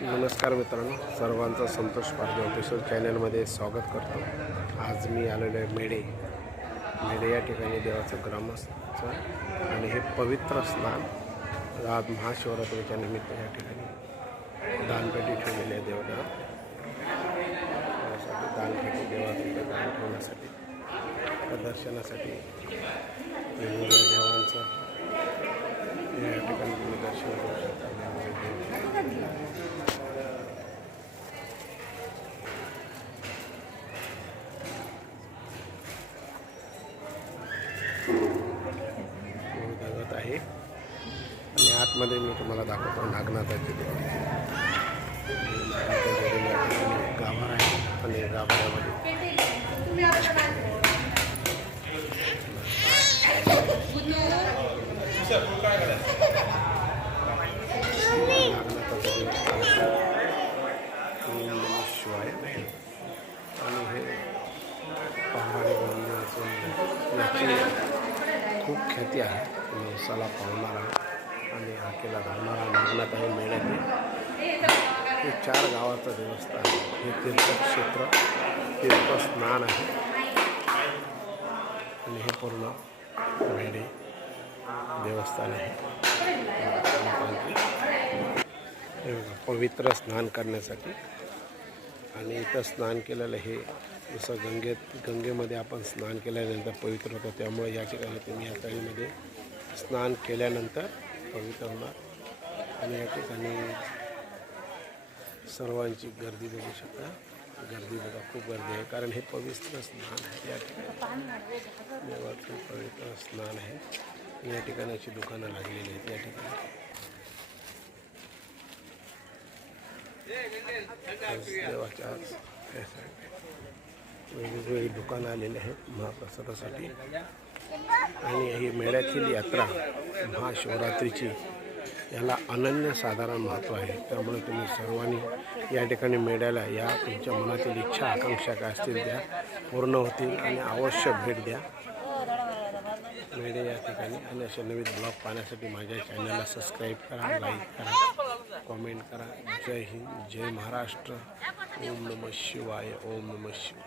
नमस्कार मित्रांनो, सर्वांचं संतोष पारधी ऑफिशियल चॅनलमध्ये स्वागत करतो। आज मी आलेलो आहे मेढे या ठिकाणी देवाचं ग्रामस्थ आणि हे पवित्र स्नान आज महाशिवरात्रीच्या निमित्त या ठिकाणी दानपेटी ठेवलेली आहे देवाला दानपेटी देवाचं दान ठेवण्यासाठी दर्शनासाठी देवांचं या ठिकाणी तुम्ही दर्शन करू शकता। दाखवत आहे आणि आतमध्ये मी तुम्हाला दाखवतो नागनाथाची देव गाभारा आहे आणि गाभाऱ्यामध्ये शिवाय आणि हे पहाडी खूप ख्याती आहे। नवसाला पावणारा आणि हाकेला धावणारा नागनाथ आहे मेढ्याचे। हे 4 गावाचं देवस्थान आहे। हे तीर्थक्षेत्र तीर्थस्नान आहे आणि हे पूर्ण मेढे देवस्थान आहे। पवित्र स्नान करण्यासाठी आणि इथं स्नान केलेलं हे जसं गंगेमध्ये आपण स्नान केल्यानंतर पवित्र होतो, त्यामुळे या ठिकाणी तुम्ही या तळीमध्ये स्नान केल्यानंतर पवित्र होणार। आणि या ठिकाणी सर्वांची गर्दी बघू शकता। गर्दी बघा, खूप गर्दी आहे, कारण हे पवित्र स्नान आहे। या ठिकाणी देवाचं पवित्र स्नान आहे। या ठिकाणी अशी दुकानं लागलेली आहेत। या ठिकाणी देवाच्या वेगवेगळी दुकानं आलेली आहेत महाप्रसादासाठी। आणि ही मेढ्यातील यात्रा महाशिवरात्रीची याला अनन्यसाधारण महत्त्व आहे। त्यामुळे तुम्ही सर्वांनी या ठिकाणी मेढ्याला या तुमच्या मनातील इच्छा आकांक्षा काय असतील त्या पूर्ण होतील आणि अवश्य भेट द्या मेढे या ठिकाणी। आणि असे नवीन ब्लॉग पाहण्यासाठी माझ्या चॅनलला सबस्क्राईब करा, लाईक करा, कॉमेंट करा। जय हिंद, जय महाराष्ट्र। ओम नमः शिवाय, ओम नमः शिवाय।